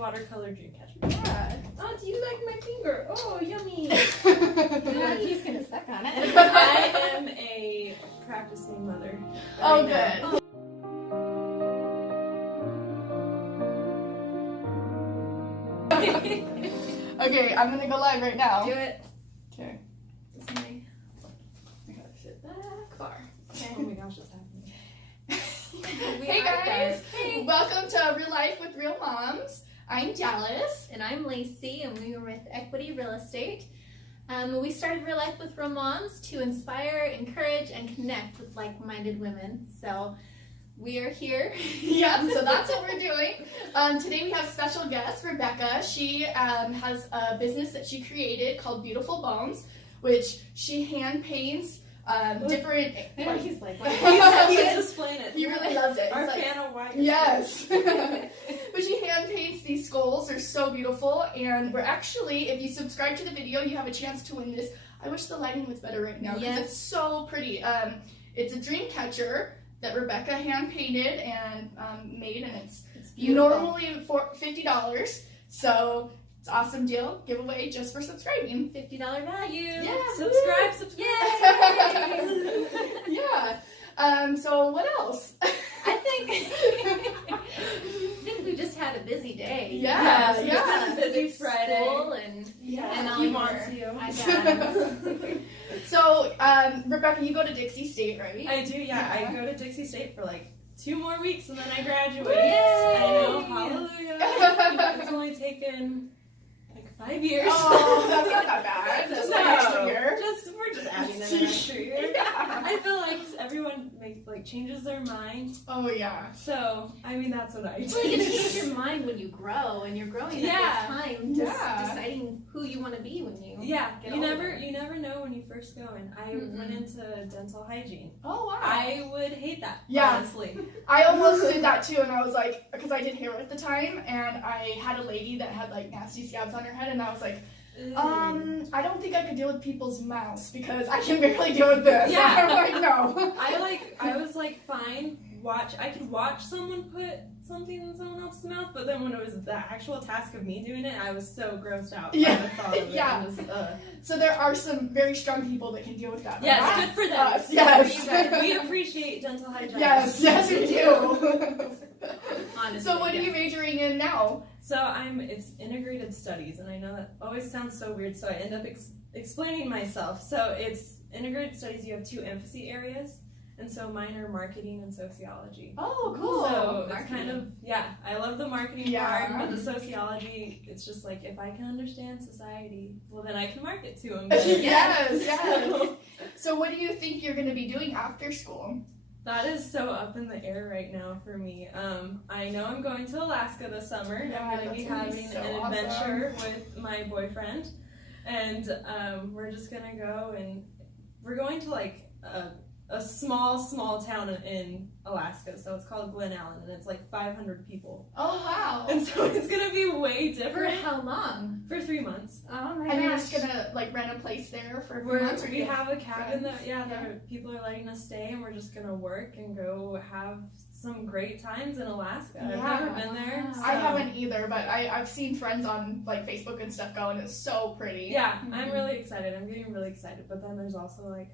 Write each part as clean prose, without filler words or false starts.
watercolor dream catcher. Yeah. Oh, do you like my finger? Oh, yummy. Yeah, he's gonna suck on it. I am a practicing mother. Oh, right now. good. Okay, I'm gonna go live right now. Do it. Okay. I gotta sit back far. Okay. Oh my gosh, what's happening? Hey guys! Hey. Welcome to Real Life with Real Moms. I'm Dallas. And I'm Lacey, and we were with Equity Real Estate. We started Real Life with Real Moms to inspire, encourage, and connect with like-minded women. So we are here. Yep, so that's what we're doing. Today we have special guest, Rebecca. She has a business that she created called Beautiful Bones, which she hand paints different... He's like, Please explain it. He really loves it. Our He's like, fan of white. yes. But she hand paints these skulls. They're so beautiful. And we're actually, if you subscribe to the video, you have a chance to win this. I wish the lighting was better right now because Yes. it's so pretty. It's a dream catcher that Rebecca hand painted and made, and it's beautiful. normally $50. So it's an awesome deal. Giveaway just for subscribing. $50 value. Yeah. Subscribe. Yay! Yeah. So what else? I think we just had a busy day. Yeah, It's yeah. been a busy With Friday. school and Yeah. He all wants your- you. I got So, Rebecca, you go to Dixie State, right? I do, yeah. Yeah. I go to Dixie State for like 2 more weeks and then I graduate. Yay! I know, hallelujah. It's only taken like 5 years. Oh, that's not that bad. Just an extra year. We're just adding in an extra year. Yeah. I feel like everyone changes their mind. Oh, yeah. So, I mean, that's what I do. Well, you get to change your mind when you grow, and you're growing Yeah. at this time, just Yeah. deciding who you want to be when you Yeah, get you older. never know when you first go. And I went into dental hygiene. Oh, wow. I would hate that, Yeah. honestly. I almost did that too, and I was like, because I did hair at the time, and I had a lady that had like nasty scabs on her head, and I was like, I don't think I could deal with people's mouths because I can barely deal with this. Yeah. I'm like, no. I was like, fine, I could watch someone put something in someone else's mouth, but then when it was the actual task of me doing it, I was so grossed out by Yeah. the thought of it. Yeah. It was, So there are some very strong people that can deal with that. yes, That's good for them. us, Good yes. for you guys. We appreciate dental hygiene. Yes, we do. Honestly, So what are yeah. you majoring in now? So it's integrated studies, and I know that always sounds so weird, so I end up explaining myself. So it's integrated studies, you have 2 emphasis areas, and so mine are marketing and sociology. Oh, cool. So it's kind of, I love the marketing Yeah. part, but the sociology, it's just like, if I can understand society, well then I can market to them. Yes. So what do you think you're going to be doing after school? That is so up in the air right now for me. I know I'm going to Alaska this summer. Yeah, I'm going to be that's gonna be having so an awesome. adventure with my boyfriend, and we're just going to go, and we're going to like a small town in Alaska. So it's called Glen Allen, and it's like 500 people. Oh, wow. And so it's going to be way For different. how long? For 3 months. Oh my And you're gosh. just going to like rent a place there for a few We months? Or do you have a cabin friends? that people are letting us stay, and we're just gonna work and go have some great times in Alaska. I've Yeah. never been there. Wow. So. I haven't either, but I've seen friends on like Facebook and stuff go, and it's so pretty. Yeah, I'm really excited. I'm getting really excited. But then there's also like,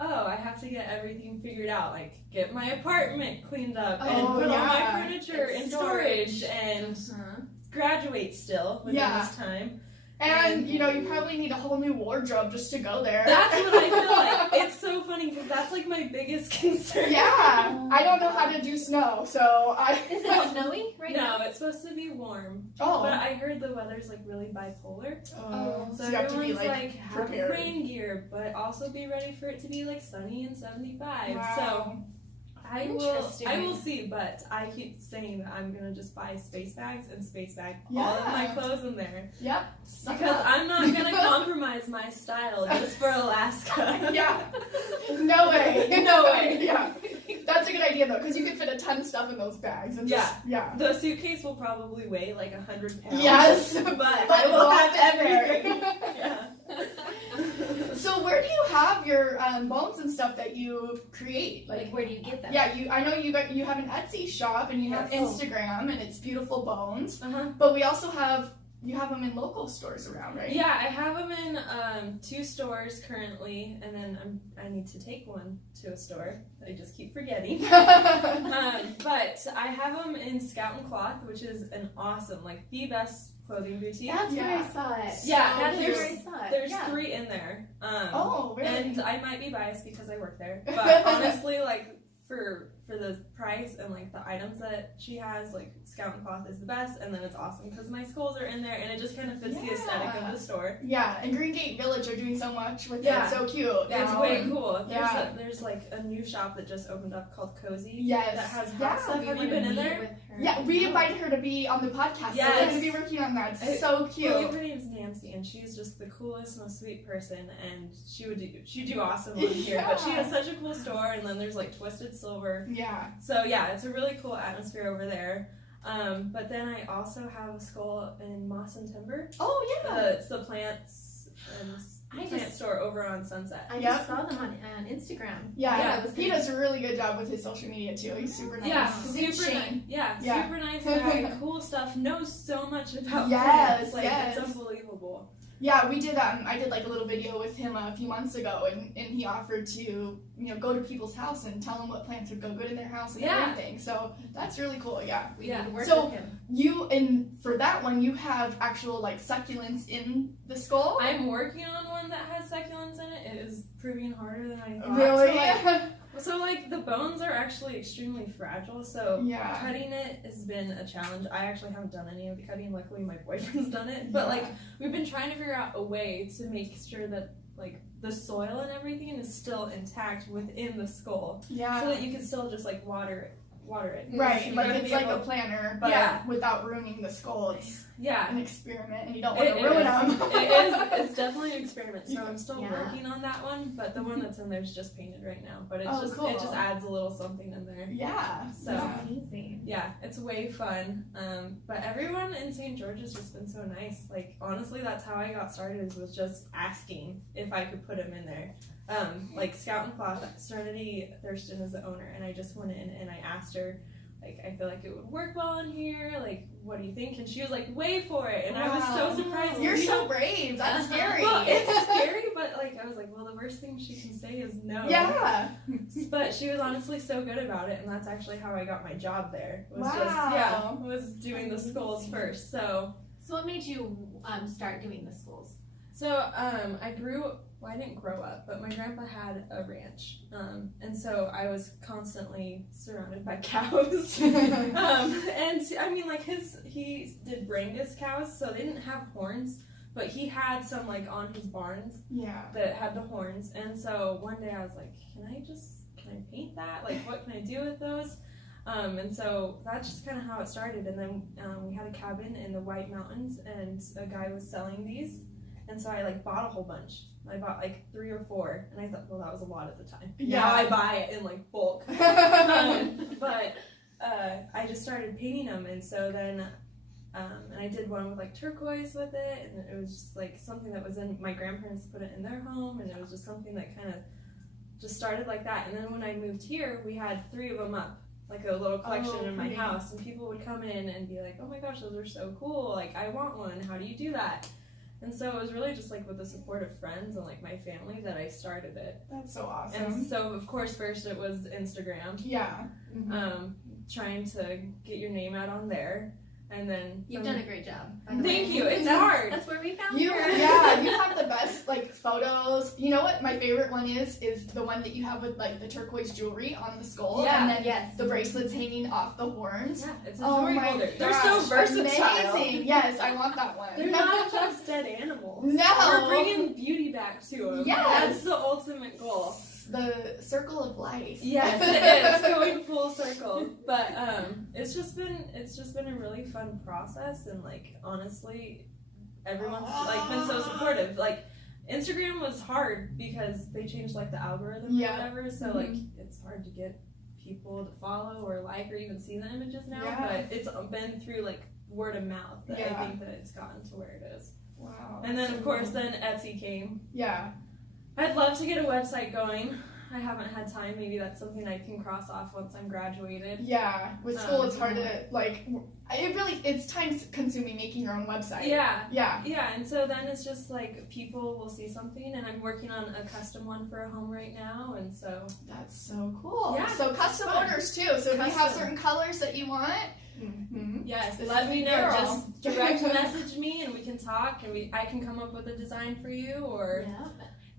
oh, I have to get everything figured out. Like get my apartment cleaned up and Oh, put all my yeah. furniture It's in storage and Uh-huh. graduate still within Yeah. this time. And you know, you probably need a whole new wardrobe just to go there. That's what I feel like. It's so funny because that's like my biggest concern. Yeah, I don't know how to do snow, so Is it snowy right No, now? it's supposed to be warm. Oh. But I heard the weather's like really bipolar. Oh, So you have to be everyone's like have prepared. rain gear, but also be ready for it to be like sunny and 75. Wow. So I Interesting. will see, but I keep saying that I'm gonna just buy space bags and space bag all Yeah. of my clothes in there. Yep. Because I'm not gonna compromise my style just for Alaska. Yeah. No way. No way. Yeah. That's a good idea though, because you could fit a ton of stuff in those bags. And just, yeah. The suitcase will probably weigh like 100 pounds. Yes. But But I will we'll have fit there. everything. Yeah. So So where do you have your bones and stuff that you create? Like, where do you get them? Yeah, I know you have an Etsy shop and you have Yes. Instagram and it's beautiful bones. Uh-huh. But we also you have them in local stores around, right? Yeah, I have them in 2 stores currently, and then I need to take one to a store. I just keep forgetting. But I have them in Scout and Cloth, which is an awesome, like the best clothing boutique. That's where Yeah. I saw it. Yeah, That is there's- where I saw it. There's yeah. 3 in there. Oh, really? And I might be biased because I work there, but honestly, like for the price and like the items that she has, like Scout and Cloth is the best, and then it's awesome because my schools are in there, and it just kind of fits the aesthetic of the store. Yeah, and Green Gate Village are doing so much with Yeah. it. It's so cute. It's now. way cool. Yeah. There's like a new shop that just opened up called Cozy. Yes. That has Yeah, hot stuff. We Have you wanna been in meet there? with her. Yeah, we invited her to be on the podcast. Yes. So we're going to be working on that. It's so cute. I believe her name's Nancy, and she's just the coolest, most sweet person, and she'd do awesome on here. But she has such a cool store, and then there's like Twisted Silver. Yeah. So yeah, it's a really cool atmosphere over there. But then I also have a school in Moss and Timber. Oh, yeah. It's the plants and plant store over on Sunset. I Yep. just saw them on Instagram. Yeah, it was he does a really good job with his social media too. He's super nice. Yeah, His name's super nice. Shane. Yeah, Yeah. super nice guy, cool stuff. Knows so much about Yes, plants. Like yes. it's unbelievable. Yeah, we did. I did like a little video with him a few months ago, and he offered to go to people's house and tell them what plants would go good in their house and Yeah. everything. So that's really cool. Yeah. We Yeah. need to work So- with him. And for that one, you have actual like succulents in the skull. I'm working on one that has succulents in it. It is proving harder than I thought. Really? So like the bones are actually extremely fragile. So Yeah. cutting it has been a challenge. I actually haven't done any of the cutting. Luckily, my boyfriend's done it. But like we've been trying to figure out a way to make sure that like the soil and everything is still intact within the skull, Yeah. so that you can still just like water it. Right, You like gotta it's be like able- a planter, but Yeah. without ruining the skull. It's Yeah. an experiment, and you don't want It to ruin is. them. It's definitely an experiment. So I'm still Yeah. working on that one, but the one that's in there is just painted right now. But it's Oh, just cool. it just adds a little something in there. Yeah. So Yeah. Amazing. yeah, it's way fun. But everyone in St. George has just been so nice. Like honestly, that's how I got started, was just asking if I could put them in there. Like Scout and Cloth, Serenity Thurston is the owner, and I just went in and I asked her, like, I feel like it would work well in here. Like, what do you think? And she was like, "Wait for it." And I was Wow. so surprised. You're You so know, brave. That's scary. well, it's scary, but like I was like, well, the worst thing she can say is no. Yeah. But she was honestly so good about it, and that's actually how I got my job there. Was Wow. was doing the schools first. So what made you start doing the schools? I didn't grow up, but my grandpa had a ranch, and so I was constantly surrounded by cows. And I mean, like he did Brangus cows, so they didn't have horns, but he had some like on his barns Yeah. that had the horns. And so one day I was like, can I paint that? Like, what can I do with those? And so that's just kind of how it started. And then we had a cabin in the White Mountains, and a guy was selling these, and so I like bought a whole bunch. I bought like 3 or 4, and I thought, well, that was a lot at the time. Yeah. Now I buy it in like bulk. But I just started painting them, and so then and I did one with like turquoise with it, and it was just like something that was in my grandparents put it in their home, and it was just something that kind of just started like that. And then when I moved here, we had 3 of them up, like a little collection in my pretty. house, and people would come in and be like, "Oh my gosh, those are so cool! Like, I want one. How do you do that?" And so it was really just like with the support of friends and like my family that I started it. That's so awesome. And so of course first it was Instagram, Yeah. trying to get your name out on there, and then You've done a great job. by the Thank way. you. It's That's- hard. That's where we found You her. yeah, you have the best like photos. You know what my favorite one is the one that you have with like the turquoise jewelry on the skull, Yeah. and then Yes. the bracelets hanging off the horns. Yeah, it's a Oh jewelry my holder. gosh, They're so versatile. amazing. Yes, I want that one. They're not just dead animals. No. We're bringing beauty back to them. Yes. That's the ultimate goal. The circle of life. Yes, it is going full circle. But it's just been a really fun process, and like honestly, everyone's like been so supportive. Like Instagram was hard because they changed like the algorithm Yeah. or whatever, so like it's hard to get people to follow or like or even see the images now. Yeah. But it's been through like word of mouth that Yeah. I think that it's gotten to where it is. Wow. And then so of course cool. then Etsy came. Yeah. I'd love to get a website going. I haven't had time. Maybe that's something I can cross off once I'm graduated. Yeah, with school it's hard to, like, it's time consuming making your own website. Yeah. Yeah. Yeah, and so then it's just like people will see something, and I'm working on a custom one for a home right now, and so. That's so cool. Yeah, so custom orders too. So if you have certain colors that you want, yes, this let is me the know. girl. Just direct message me, and we can talk, and I can come up with a design for you, or. Yeah.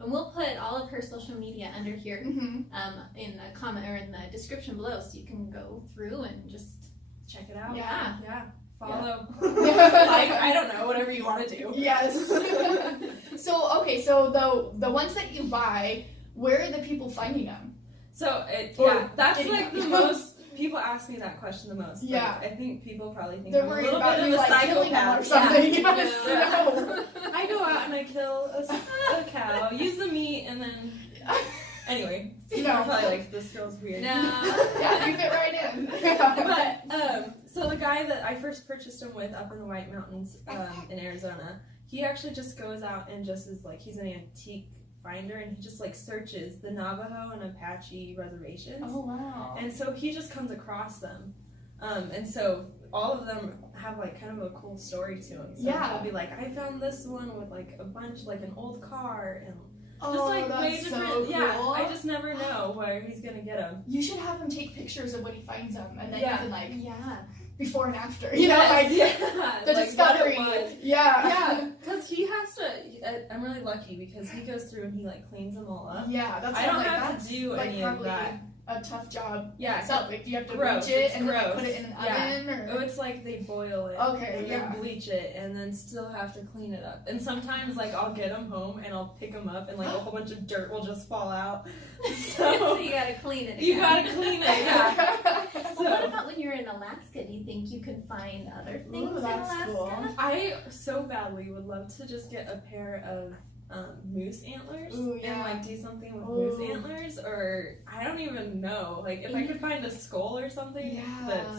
And we'll put all of her social media under here in the comment or in the description below, so you can go through and just check it out. Yeah. Follow. Like, I don't know, whatever you want to do. Yes. So the ones that you buy, where are the people finding them? So that's like the most. People ask me that question the most. Yeah. Like, I think people probably think they're I'm a worried little about bit you of a like killing them or psychopath. something. Yeah. Yes. No. I go out and I kill a cow, use the meat, and then anyway, You you're know. probably like, this girl's weird. No. Yeah, you fit right in. But so the guy that I first purchased him with up in the White Mountains in Arizona, he actually just goes out and just is like, he's an antique finder, and he just like searches the Navajo and Apache reservations. Oh wow. And so he just comes across them. And so all of them have like kind of a cool story to them. So Yeah. he'll be like, I found this one with like a bunch, like an old car, and just Oh, like that's way so different. cool. Yeah, I just never know where he's gonna get them. You should have him take pictures of when he finds them, and then Yeah. you can like Yeah. before and after. You know, like the like discovery. what it was. Yeah. Yeah, because he has to. I'm really lucky because he goes through and he like cleans them all up. Yeah, that's I don't like, have that's to do like any of probably that. a tough job. Yeah, itself. Like, do you have to gross. bleach it It's and then like, gross. put it in an Yeah. oven? Oh, Or it's like they boil it. Okay, and yeah. then bleach it, and then still have to clean it up. And sometimes, like, I'll get them home and I'll pick them up, and like a whole bunch of dirt will just fall out. So So you gotta clean it again. you gotta clean it. Yeah. Well, what about when you're in Alaska? Do you think you can find other things Ooh, in that's Alaska? cool. I so badly would love to just get a pair of moose antlers Ooh, yeah. and like do something with Ooh. moose antlers, or I don't even know. Like if I could find a skull or something Yeah. that's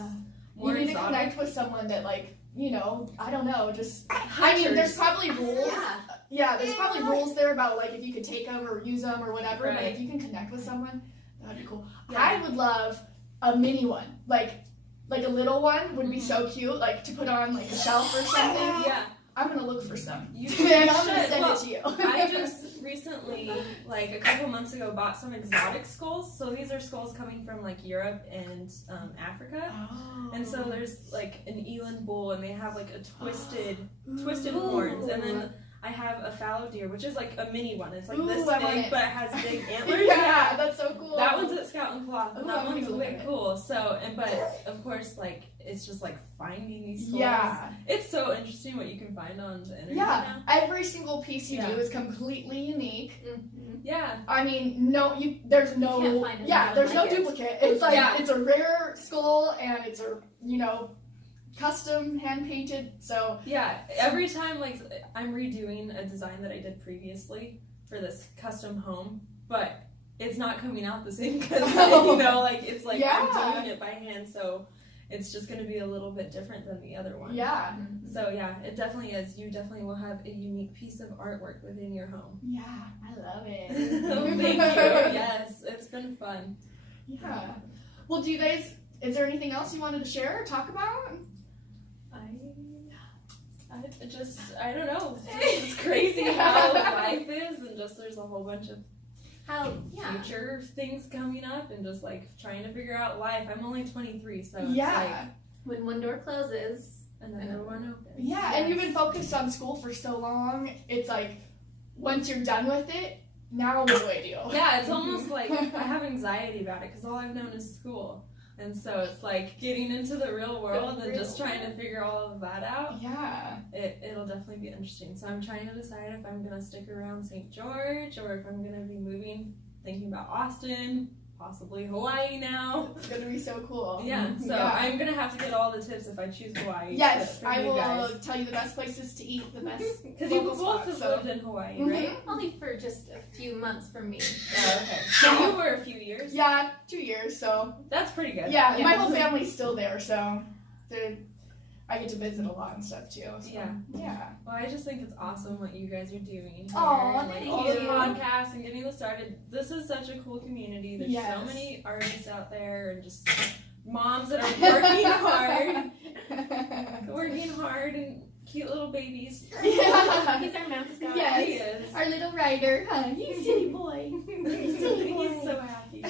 You more need to exotic. connect with someone that like, you know, I don't know, just I mean, there's probably rules. Yeah. Yeah, there's probably rules there about like if you could take them or use them or whatever. But Right. if you can connect with someone, that'd be cool. Yeah. I would love a mini one, like a little one would be so cute, like to put on like a shelf or something. Yeah. I'm gonna look for some. You And I'm gonna should. send Well, it to you. I just recently, like a couple months ago, bought some exotic skulls. So these are skulls coming from like Europe and Africa. Oh. And so there's like an eland bull, and they have like a twisted Ooh. horns. And then I have a fallow deer, which is like a mini one. It's like Ooh, this I want big, it. but it has big antlers. Yeah, that's so cool. That one's at Scout and Cloth, and Ooh, that I'm gonna one's go look way at it. cool. So, but of course, like it's just like finding these skulls. Yeah. It's so interesting what you can find on the internet Yeah, now. every single piece you Yeah. do is completely unique. Mhm. Yeah. I mean, there's no, You can't find another yeah, one there's no like it. duplicate. It's like, Yeah. it's a rare skull and it's a, you know, custom hand painted. So, Yeah, every time like I'm redoing a design that I did previously for this custom home, but it's not coming out the same because you know, like it's like Yeah. I'm doing it by hand, so it's just going to be a little bit different than the other one. yeah. So yeah, it definitely is. You definitely will have a unique piece of artwork within your home. Yeah, I love it. Thank you. Yes, it's been fun. Yeah. Well, do you guys, is there anything else you wanted to share or talk about? I don't know. It's crazy how life is, and just there's a whole bunch of future things coming up, and just like trying to figure out life. I'm only 23, so it's Yeah. When one door closes, like another one opens. Yeah, and you've been focused on school for so long, it's like, once you're done with it, now what do I do? Yeah, it's almost like I have anxiety about it because all I've known is school. And so it's like getting into the real world and just trying to figure all of that out. Yeah. It'll definitely be interesting. So I'm trying to decide if I'm going to stick around St. George or if I'm going to be moving, thinking about Austin, possibly Hawaii now. It's gonna be so cool. Yeah, so Yeah. I'm going to have to get all the tips if I choose Hawaii. Yes, for I you will guys. tell you the best places to eat, the best Because you local both spots, have so. lived in Hawaii, Mhm. right? only for just a few months for me. Oh, okay. So you were a few years? Yeah, 2 years, so. That's pretty good. Yeah, my whole family's still there, so. I I get to visit a lot and stuff too. So, Yeah. Yeah. Well, I just think it's awesome what you guys are doing. Aw, and, thank all the you. podcasts and getting this started. This is such a cool community. There's Yes. so many artists out there and just moms that are working hard and cute little babies. Yeah. He's our mascot. Yes. He is. Our little rider, huh? You silly boy. You silly boy. He's so happy.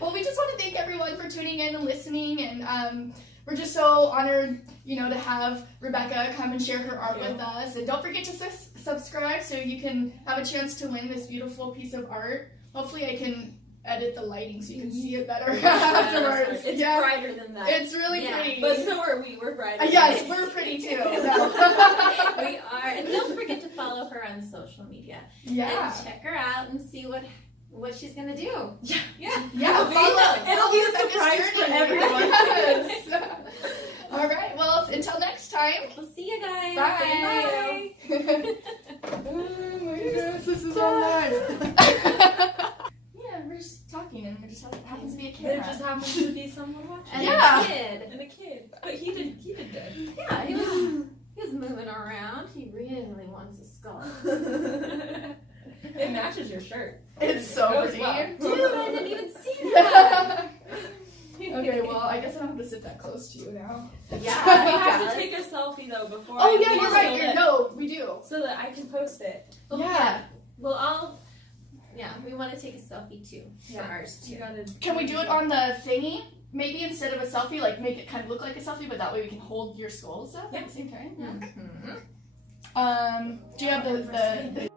Well, we just want to thank everyone for tuning in and listening, and we're just so honored, to have Rebecca come and share her art Yeah. with us. And don't forget to subscribe so you can have a chance to win this beautiful piece of art. Hopefully, I can edit the lighting so you can see it better afterwards. It's Yeah. brighter than that. It's really Yeah, pretty. But so are we. We're bright. Yes, we're pretty too. No. We are. And don't forget to follow her on social media. Yeah. And check her out and see what she's going to do. Yeah. Yeah. Yeah, It'll be a Rebecca's surprise for journey. everyone. Yes. All right. Well, until next time. We'll see you guys. Bye. Bye. Oh my goodness, this is all live. Yeah, we're just talking, and there just happens to be a There camera. just happens to be someone watching. And Yeah. a kid. And a kid. But he did good. Yeah, he was moving around. He really wants a skull. It matches your shirt. It's so It goes pretty. well. Dude, I didn't even see that. Okay, well, I guess I don't have to sit that close to you now. We Yeah, have yeah. to take a selfie though before. Oh, I yeah, leave you're so right. that- No, we do. So that I can post it. Yeah. Well, we want to take a selfie too for Yeah. ours too. You gotta. Can we do it on the thingy? Maybe instead of a selfie, like make it kind of look like a selfie, but that way we can hold your skull and stuff at the same time. Mhm. Do you have the